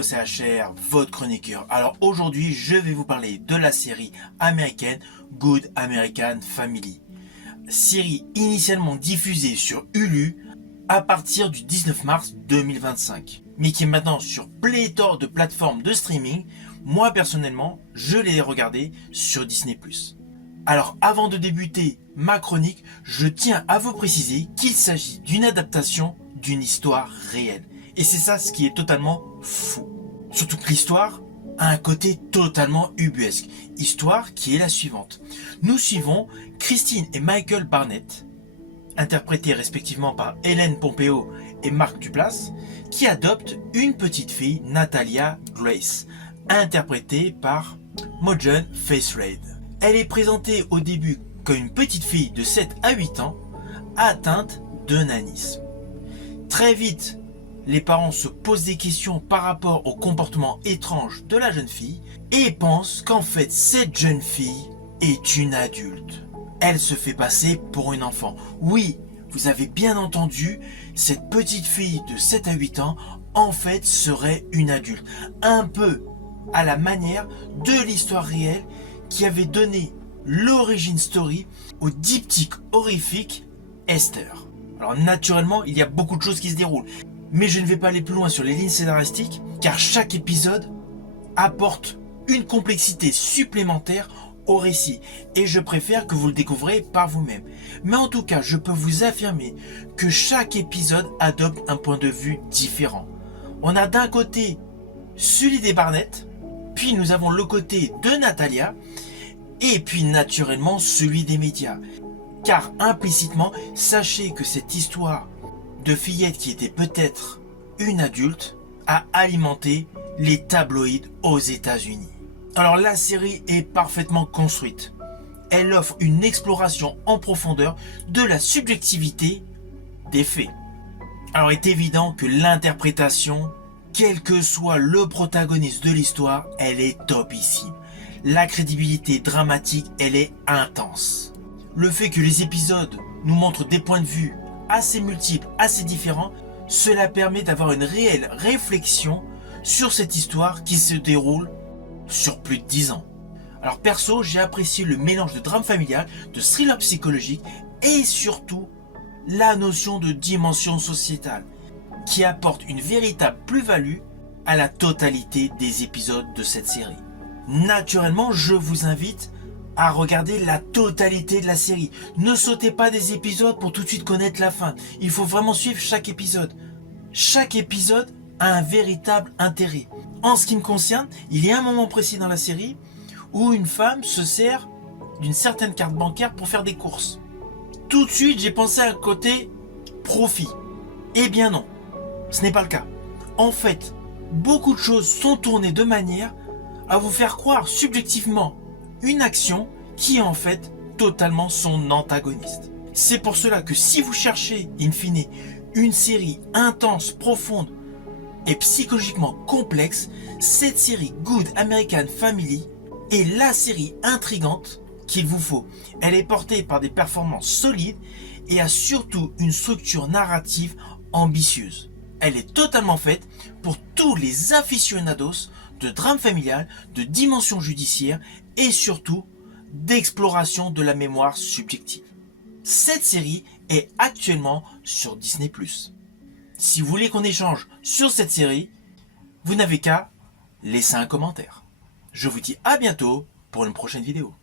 Hello, c'est HR, votre chroniqueur. Alors aujourd'hui, je vais vous parler de la série américaine Good American Family. Série initialement diffusée sur Hulu à partir du 19 mars 2025, mais qui est maintenant sur pléthore de plateformes de streaming. Moi personnellement, je l'ai regardée sur Disney+. Alors avant de débuter ma chronique, je tiens à vous préciser qu'il s'agit d'une adaptation d'une histoire réelle. Et c'est ça ce qui est totalement fou. Surtout que l'histoire a un côté totalement ubuesque. Histoire qui est la suivante. Nous suivons Christine et Michael Barnett, interprétés respectivement par Ellen Pompeo et Mark Duplass, qui adoptent une petite fille, Natalia Grace, interprétée par Imogen Faithraid. Elle est présentée au début comme une petite fille de 7 à 8 ans, atteinte de nanisme. Très vite, les parents se posent des questions par rapport au comportement étrange de la jeune fille et pensent qu'en fait cette jeune fille est une adulte. Elle se fait passer pour une enfant. Oui, vous avez bien entendu, cette petite fille de 7 à 8 ans en fait serait une adulte. Un peu à la manière de l'histoire réelle qui avait donné l'origin story au diptyque horrifique Esther. Alors naturellement, il y a beaucoup de choses qui se déroulent. Mais je ne vais pas aller plus loin sur les lignes scénaristiques, car chaque épisode apporte une complexité supplémentaire au récit, et je préfère que vous le découvrez par vous-même. Mais en tout cas, je peux vous affirmer que chaque épisode adopte un point de vue différent. On a d'un côté celui des Barnett, puis nous avons le côté de Natalia, et puis naturellement celui des médias. Car implicitement, sachez que cette histoire de fillette qui était peut-être une adulte a alimenté les tabloïds aux États-Unis. Alors la série est parfaitement construite. Elle offre une exploration en profondeur de la subjectivité des faits. Alors il est évident que l'interprétation, quel que soit le protagoniste de l'histoire, elle est topissime. La crédibilité dramatique, elle est intense. Le fait que les épisodes nous montrent des points de vue assez multiples, assez différents, cela permet d'avoir une réelle réflexion sur cette histoire qui se déroule sur plus de 10 ans. Alors perso, j'ai apprécié le mélange de drame familial, de thriller psychologique et surtout la notion de dimension sociétale qui apporte une véritable plus-value à la totalité des épisodes de cette série. Naturellement, je vous invite à regarder la totalité de la série. Ne sautez pas des épisodes pour tout de suite connaître la fin. Il faut vraiment suivre chaque épisode. Chaque épisode a un véritable intérêt. En ce qui me concerne, il y a un moment précis dans la série où une femme se sert d'une certaine carte bancaire pour faire des courses. Tout de suite, j'ai pensé à un côté profit. Eh bien non, ce n'est pas le cas. En fait, beaucoup de choses sont tournées de manière à vous faire croire subjectivement une action qui est en fait totalement son antagoniste. C'est pour cela que si vous cherchez, in fine, une série intense, profonde et psychologiquement complexe, cette série Good American Family est la série intrigante qu'il vous faut. Elle est portée par des performances solides et a surtout une structure narrative ambitieuse. Elle est totalement faite pour tous les aficionados de drame familial, de dimension judiciaire et surtout d'exploration de la mémoire subjective. Cette série est actuellement sur Disney+. Si vous voulez qu'on échange sur cette série, vous n'avez qu'à laisser un commentaire. Je vous dis à bientôt pour une prochaine vidéo.